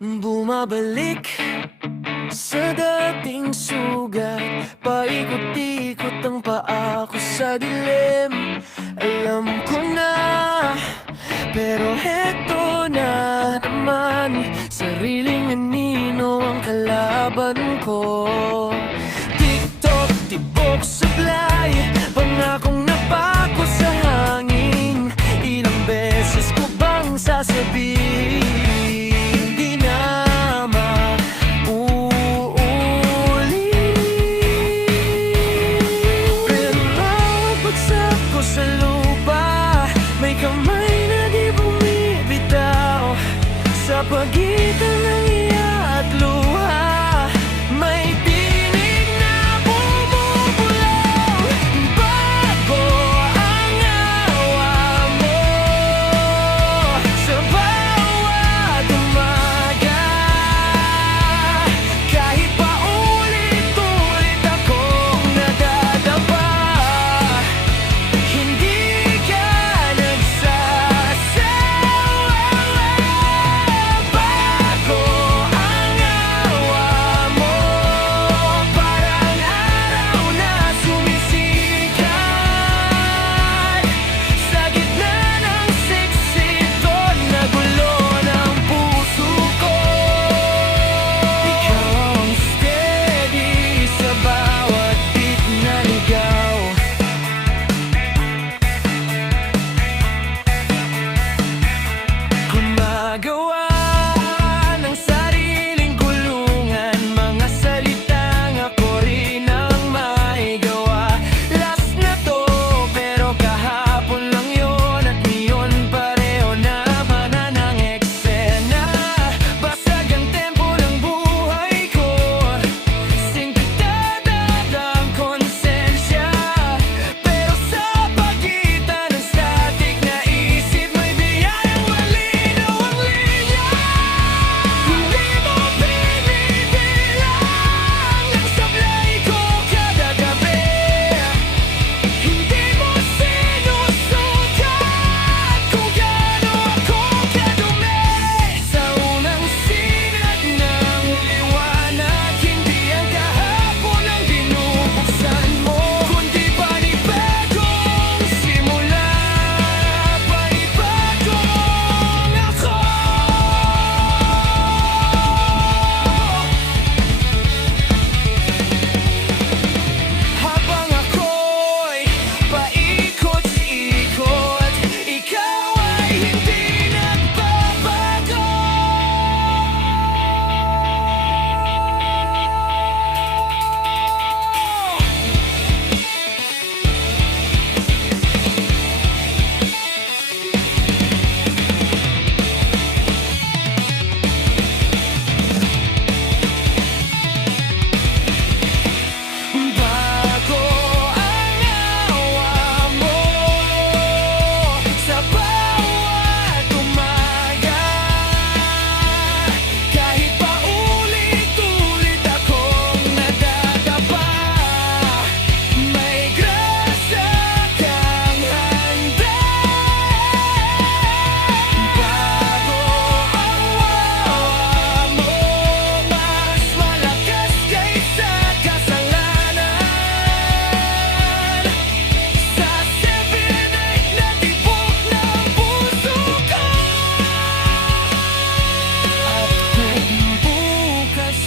Bumabalik sa dating sugat, paikot-ikot ang paa ko sa dilim. Alam ko na, pero heto na naman, sariling anino ang kalaban ko. Tiktok, tibok, sablay, pangakong napako sa hangin. Ilang beses ko bang sasabihin? Sa lupa, may kamay na di bumibitaw. Sa pagitan ng iya at luha, may tinig na bumubulong. Bago ang awa mo sa bawat umaga. Kahit pa ulit-ulit akong nadadapa,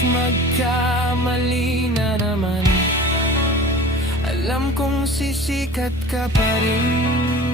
magkamali na naman, alam kong sisikat ka pa rin.